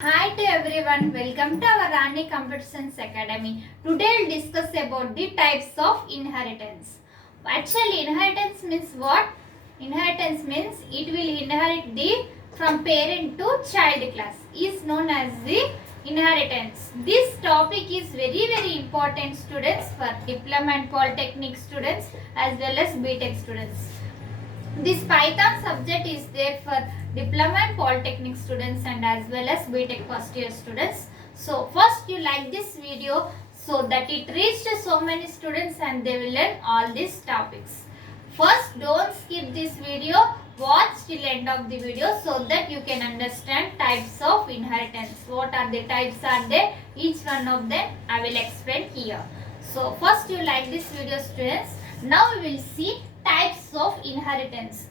Hi to everyone, welcome to our Rani Computer Science Academy. Today we'll discuss about the types of inheritance. Actually, inheritance means what? Inheritance means it will inherit the from parent to child class is known as the inheritance. This topic is very important students for diploma and polytechnic students as well as B.tech students. This Python subject is there for diploma and polytechnic students and as well as B.tech first year students. So first you like this video so that it reached so many students and they will learn all these topics. First don't skip this video, watch till end of the video so that you can understand types of inheritance. What are the types are there? Each one of them I will explain here. So first you like this video students. Now we will see types of inheritance.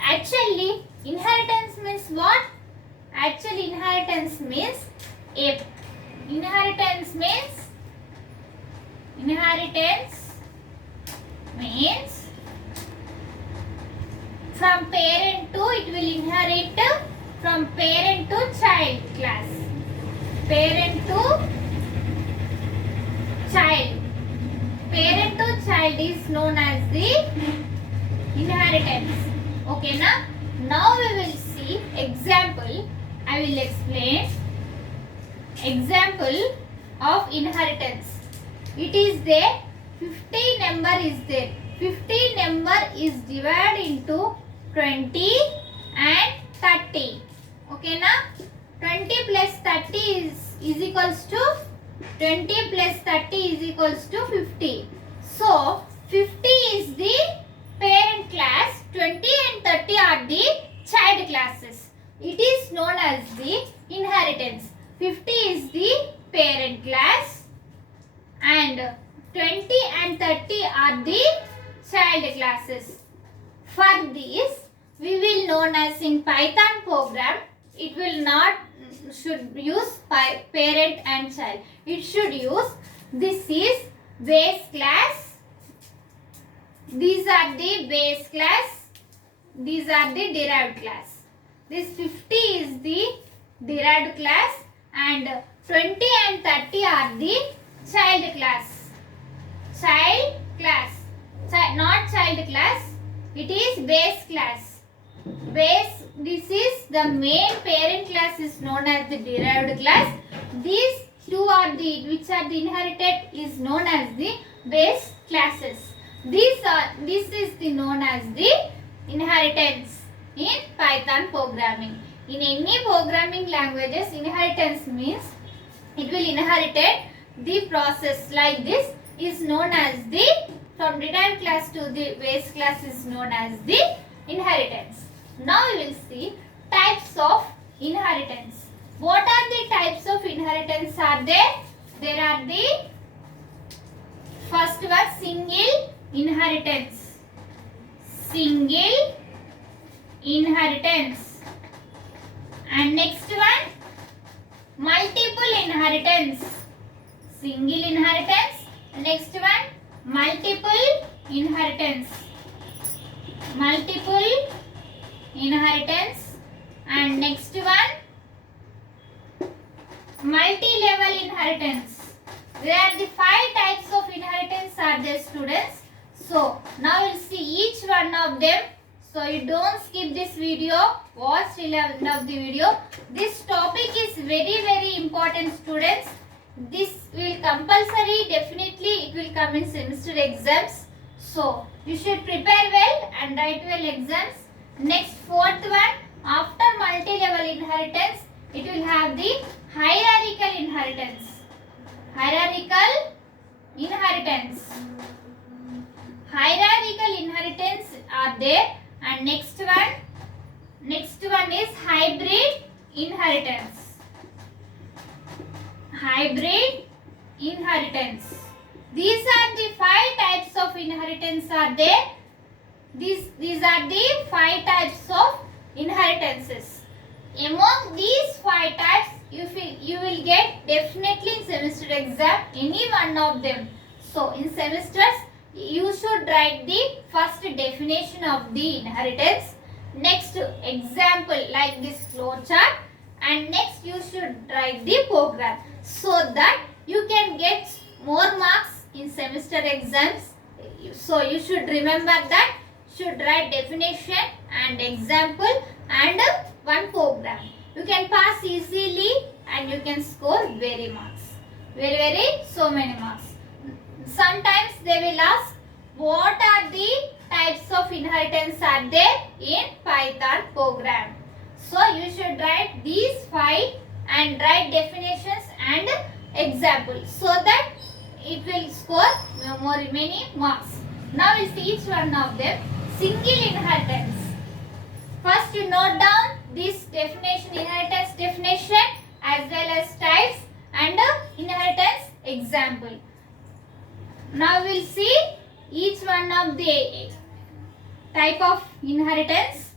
Actually, inheritance means what? Actually, inheritance means inheritance means from parent to it will inherit from parent to child class. Parent to child. Parent to child is known as the inheritance. Okay, now we will see example. I will explain example of inheritance. It is there 50 number is there. 50 number is divided into 20 and 30. Okay, 20 plus 30 is equals to 20 plus 30 is equals to 50. So 50 is the parent class, 20 and 30 are the child classes. It is known as the inheritance. 50 is the parent class and 20 and 30 are the child classes. For this, we will known as in Python program, it will not should use parent and child. It should use this is base class. These are the base class. These are the derived class. This 50 is the derived class and 20 and 30 are the child class. Child class. Not child class. It is base class. Base. This is the main parent class is known as the derived class. These two are the which are the inherited is known as the base classes. This is the known as the inheritance in Python programming. In any programming languages, inheritance means it will inherit the process like this is known as the from derived class to the base class is known as the inheritance. Now we will see types of inheritance. What are the types of inheritance are there? There are the first one single inheritance. Single inheritance. And next one multiple inheritance. Single inheritance. Next one multiple inheritance. Multiple inheritance. And next one multi-level inheritance. There are the 5 types of inheritance are there students. So now we'll see each one of them. So you don't skip this video. Watch till end of the video. This topic is very important students. This will compulsory definitely it will come in semester exams. So you should prepare well and write well exams. Next fourth one after multi-level inheritance it will have the hierarchical inheritance. Hierarchical inheritance. Hierarchical inheritance are there and next one is hybrid inheritance. Hybrid inheritance. These are the 5 types of inheritance are there. These are the 5 types of inheritances. Among these 5 types you will get definitely in semester exam any one of them. So in semesters you should write the first definition of the inheritance. Next example like this flow chart and next you should write the program, so that you can get more marks in semester exams. So you should remember that, should write definition and example and one program. You can pass easily and you can score very marks, very so many marks. Sometimes they will ask what are the types of inheritance are there in Python program. So you should write these 5 and write definitions and examples, so that it will score many marks. Now we'll see each one of them. Single inheritance. First you note down this definition, inheritance definition as well as types and inheritance example. Now we'll see each one of the type of inheritance.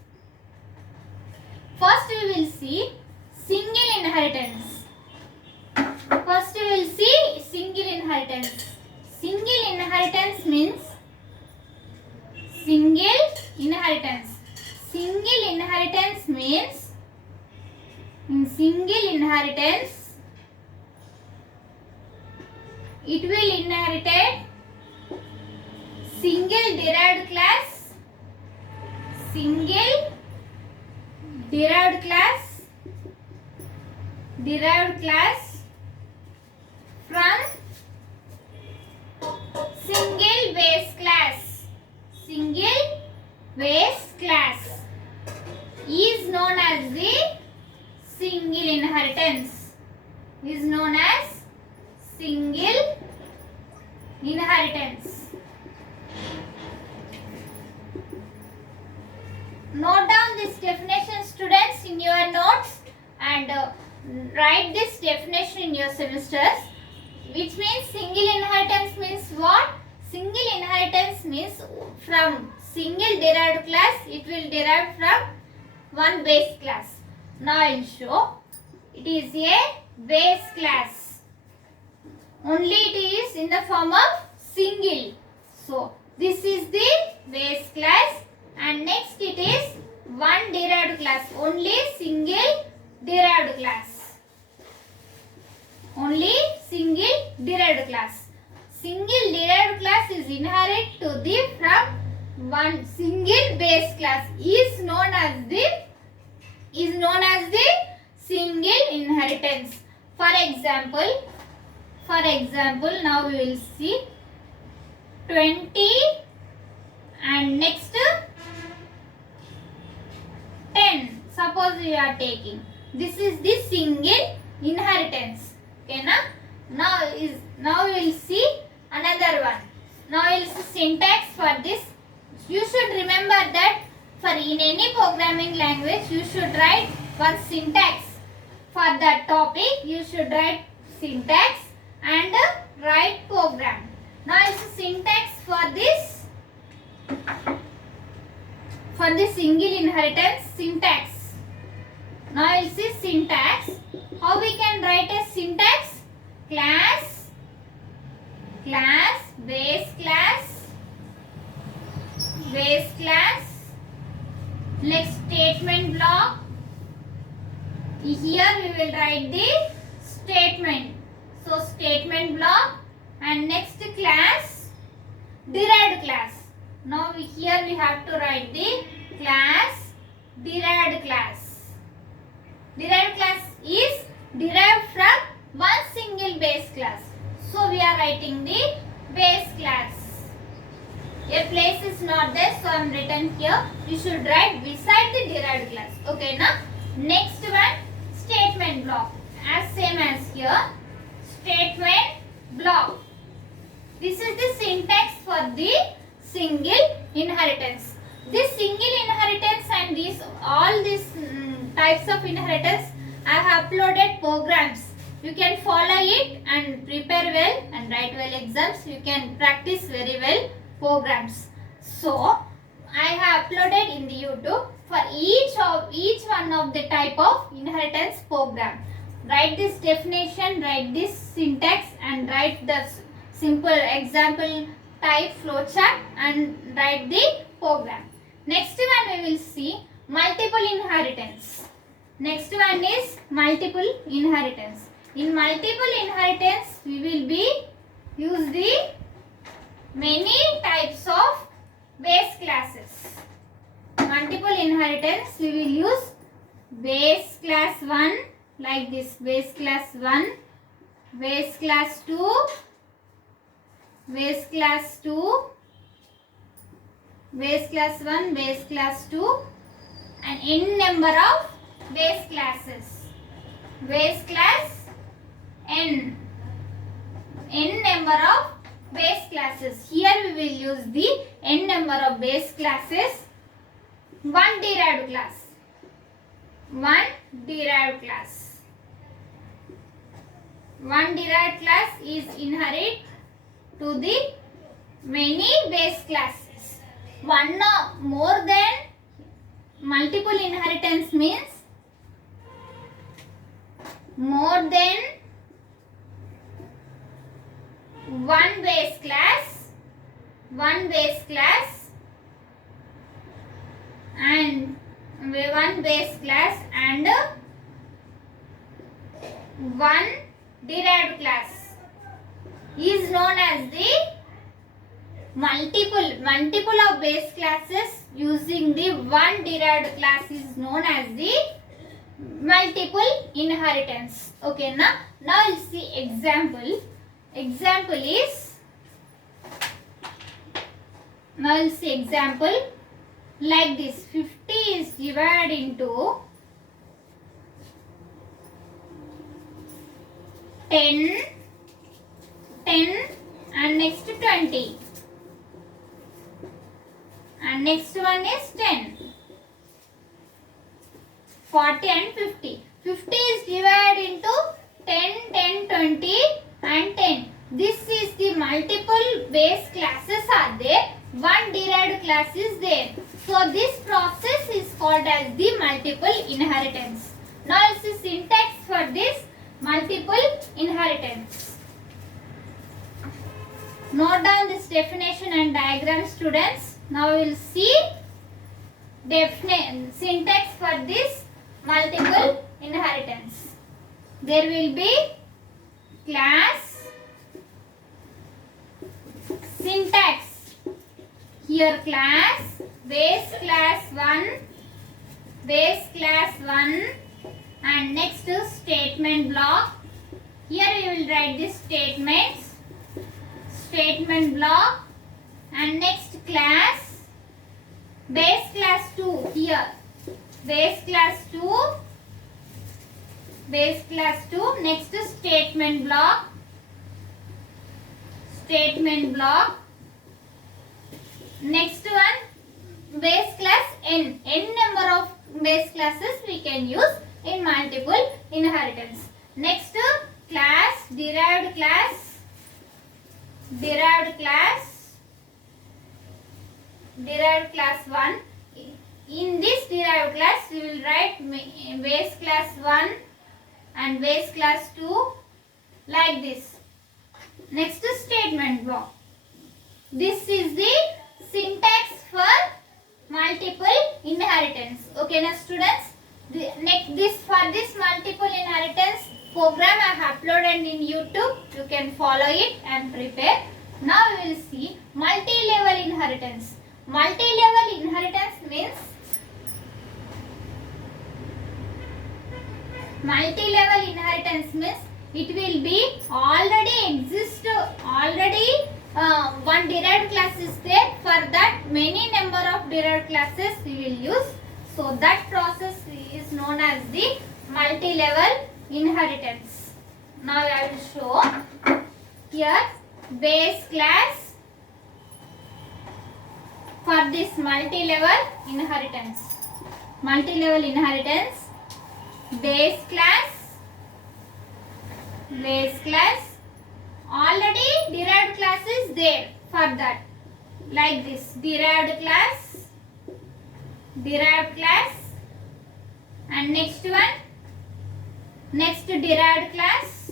First we will see single inheritance. First we will see single inheritance. Single inheritance means single inheritance. Single inheritance means, in single inheritance it will inherit single derived class, single derived class from single base class. Single base class is known as the single inheritance. Is known as single inheritance. Note down this definition, students, in your notes, and write this definition in your semesters. Which means single inheritance means what? Single inheritance means from single derived class it will derive from one base class. Now I will show. It is a base class. Only it is in the form of single. So this is the base class, and next it is one derived class. Only single derived class. Only single derived class. Single derived class is inherit to the from one single base class is known as the single inheritance. For example, now we will see 20 and next 10. Suppose we are taking. This is the single inheritance. Okay, na? Now we will see another one. Now we will see syntax for this. You should remember that for in any programming language you should write one syntax. For that topic you should write syntax and write program. Now it's a syntax for this, for the single inheritance syntax. Now you'll see syntax. How we can write a syntax? Class, base class, next statement block. Here we will write the statement. So statement block, and next class, derived class. Now here we have to write the class, derived class. Derived class is derived from one single base class. So we are writing the base class. A place is not there, so I am written here. You should write beside the derived class. Okay, now next one, statement block. As same as here, statement block. This is the syntax for the single inheritance. This single inheritance and all these types of inheritance, I have uploaded programs. You can follow it and prepare well and write well exams. You can practice very well programs. So I have uploaded in the YouTube for each one of the type of inheritance program. Write this definition, write this syntax, and write the simple example type flowchart and write the program. Next one we will see multiple inheritance. Next one is multiple inheritance. In multiple inheritance, we will be use the many types of base classes. Multiple inheritance, we will use base class 1 like this, base class 1, base class 2, base class 2, base class 1, base class 2, and n number of base classes. Base class n number of base classes. Here we will use the n number of base classes. One derived class. One derived class. One derived class is inherit to the many base classes. One or more than multiple inheritance means more than one base class and one base class and one derived class is known as the multiple of base classes using the one derived class is known as the multiple inheritance. Okay, now we'll see example. Example is, now we'll see example like this. 50 is divided into 10 and next 20 and next one is 10, 40 and 50. 50 is divided into 10, 10, 20 and 10. This is the multiple base classes are there. One derived class is there. So this process is called as the multiple inheritance. Now it's the syntax for this multiple inheritance. Note down this definition and diagram, students. Now we will see syntax for this multiple inheritance. There will be class, syntax. Here class, base class 1 and next statement block. Here we will write this statement block and next class, base class 2 here, base class 2, next statement block, next one base class n number of base classes we can use in multiple inheritance. Next class, derived class 1. In this derived class we will write base class 1 and base class 2 like this. Next statement block. This is the syntax for multiple inheritance. Okay now students, for this multiple inheritance program I have uploaded in YouTube. You can follow it and prepare. Now we will see multi-level inheritance. Multi-level inheritance means it will be already one derived class is there. For that many number of derived classes we will use. So that process is known as the multi-level inheritance. Now I will show here base class for this multi-level inheritance. Base class already derived class is there for that, like this derived class and next derived class.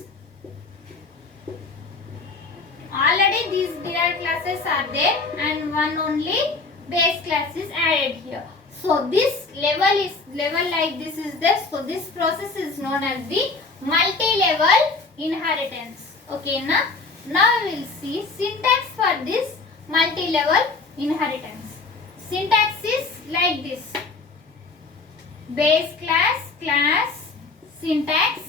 Already these derived classes are there and one only base class is added here. So this level like this is there. So this process is known as the multi-level inheritance. Okay, now we will see syntax for this multi-level inheritance. Syntax is like this: base class, class, syntax.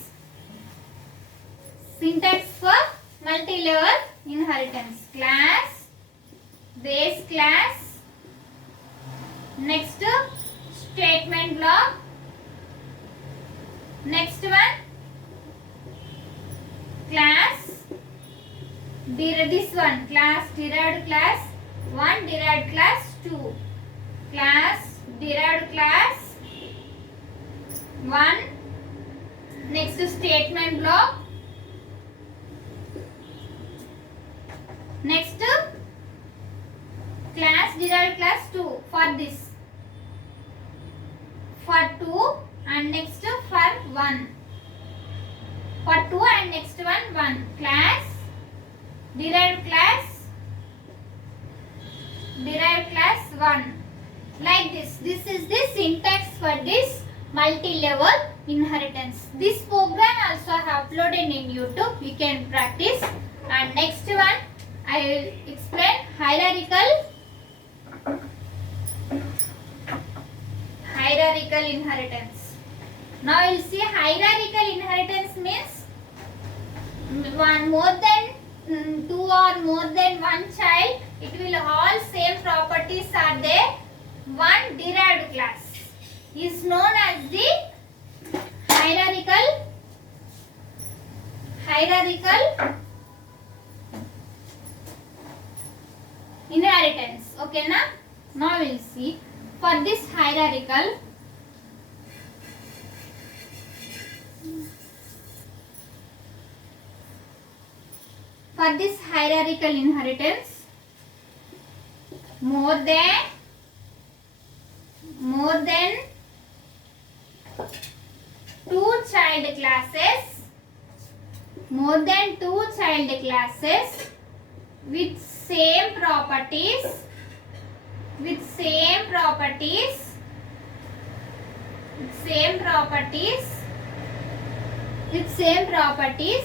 Syntax for multi-level inheritance: class, base class. Next, statement block. Next one, class. This one, class, derived class 1, derived class 2. Class, derived class 1. Next, statement block. Next, class, derived class 2 for this. For 2 and next for 1. For 2 and next one 1. Class, derived class 1. Like this. This is the syntax for this multi-level inheritance. This program also I have uploaded in YouTube. You can practice. And next one I will explain hierarchical inheritance. Now you will see hierarchical inheritance means more than 2 or more than one child, it will all same properties are there. One derived class is known as the hierarchical inheritance. Okay, now we will see for this hierarchical inheritance, more than 2 child classes, with same properties,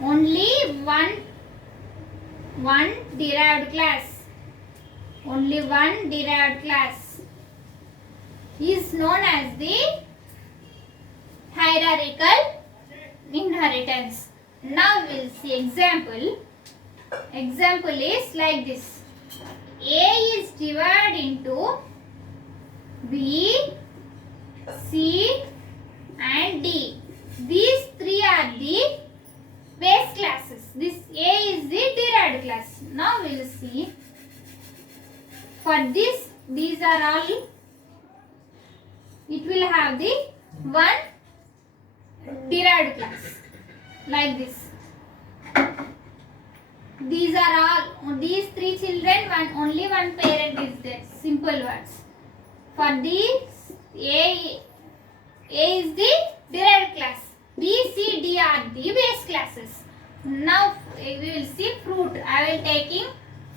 only one derived class, is known as the hierarchical inheritance. Now we will see example. Example is like this: A is divided into B, C and D. These three are the base classes. This A is the derived class. Now we will see for this, these are all, it will have the one derived class like this. These are all, these three children, only one parent is there. Simple words. For these, A is the derived class. B, C, D are the base classes. Now we will see fruit. I will taking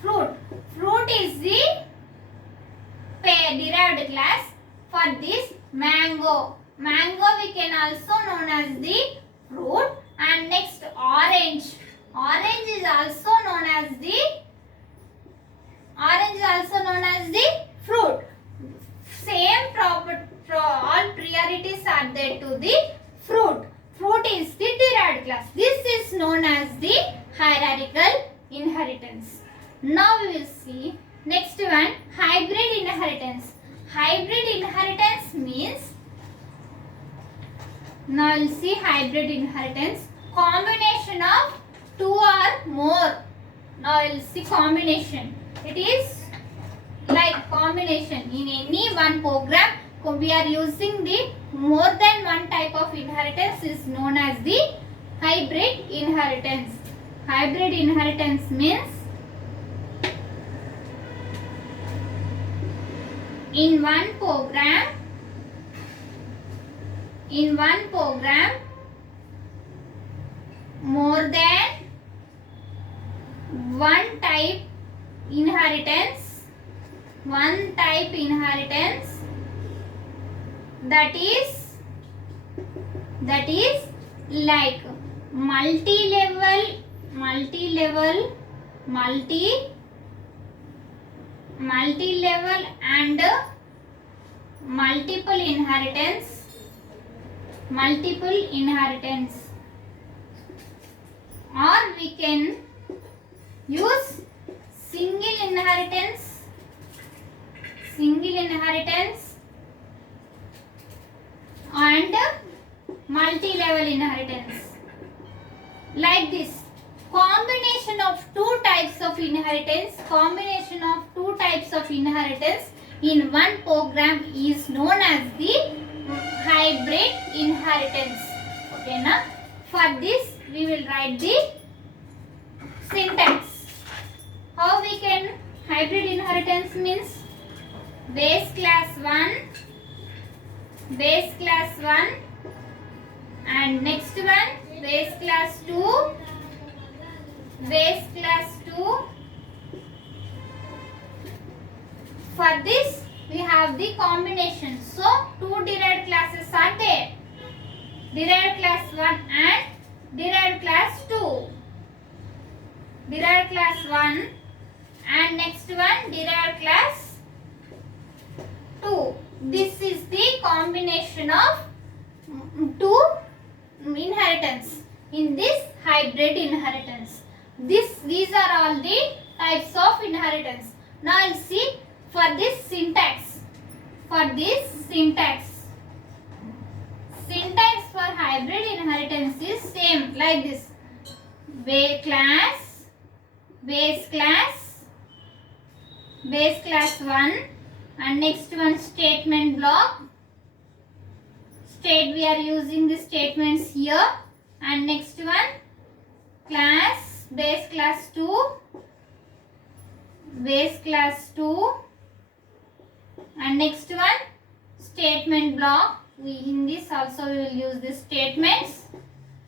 fruit. Fruit is the derived class. For this, mango. Mango we can also known as the fruit. And next, orange. Orange is also known as the fruit. Same all priorities are there to the fruit. Fruit is the derived class. This is known as the hierarchical inheritance. Now we will see next one, hybrid inheritance. Hybrid inheritance means, now we will see hybrid inheritance, combination of 2 or more. Now we will see combination. It is like combination. In any one program, we are using the more than one type of inheritance is known as the hybrid inheritance. Hybrid inheritance means in one program more than one type inheritance one type inheritance, that is like multi-level and multiple inheritance, or we can use single inheritance and multi-level inheritance. Like this, combination of two types of inheritance in one program is known as the hybrid inheritance. Okay na? For this we will write the syntax. How we can hybrid inheritance means base class 1 and next one base class 2. For this we have the combination. So two derived classes are there. Derived class 1 and derived class 2. Derived class 1 and next one derived class 2. This is the combination of two inheritance in this hybrid inheritance. These are all the types of inheritance. Now I'll see for this syntax. Syntax for hybrid inheritance is same like this. Base class 1 and next one statement block. We are using the statements here, and next one base class 2 and next one statement block. In this also we will use the statements,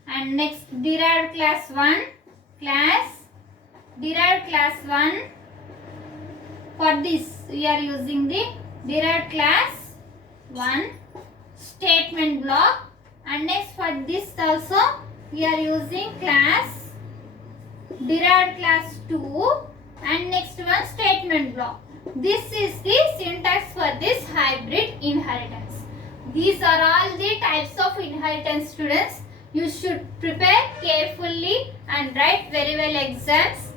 and next derived class 1 for this we are using the derived class 1 statement block, and next for this also we are using derived class 2 and next one statement block. This is the syntax for this hybrid inheritance. These are all the types of inheritance, students. You should prepare carefully and write very well exams.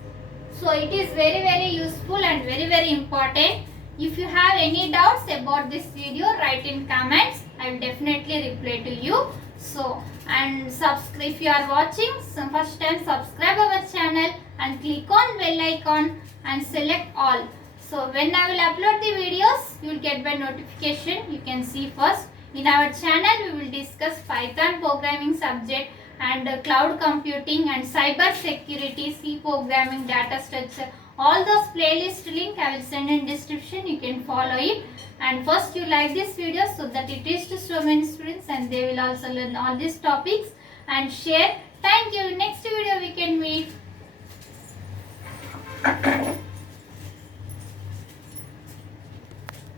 So it is very useful and very important. If you have any doubts about this video, write in comments. I will definitely reply to you. So, and subscribe if you are watching first time, subscribe our channel and click on bell icon and select all. So when I will upload the videos, you will get by notification. You can see first. In our channel, we will discuss Python programming subject and cloud computing and cyber security, C programming, data structure. All those playlist link I will send in description. You can follow it. And first you like this video so that it reaches to so many students and they will also learn all these topics, and share. Thank you. Next video we can meet.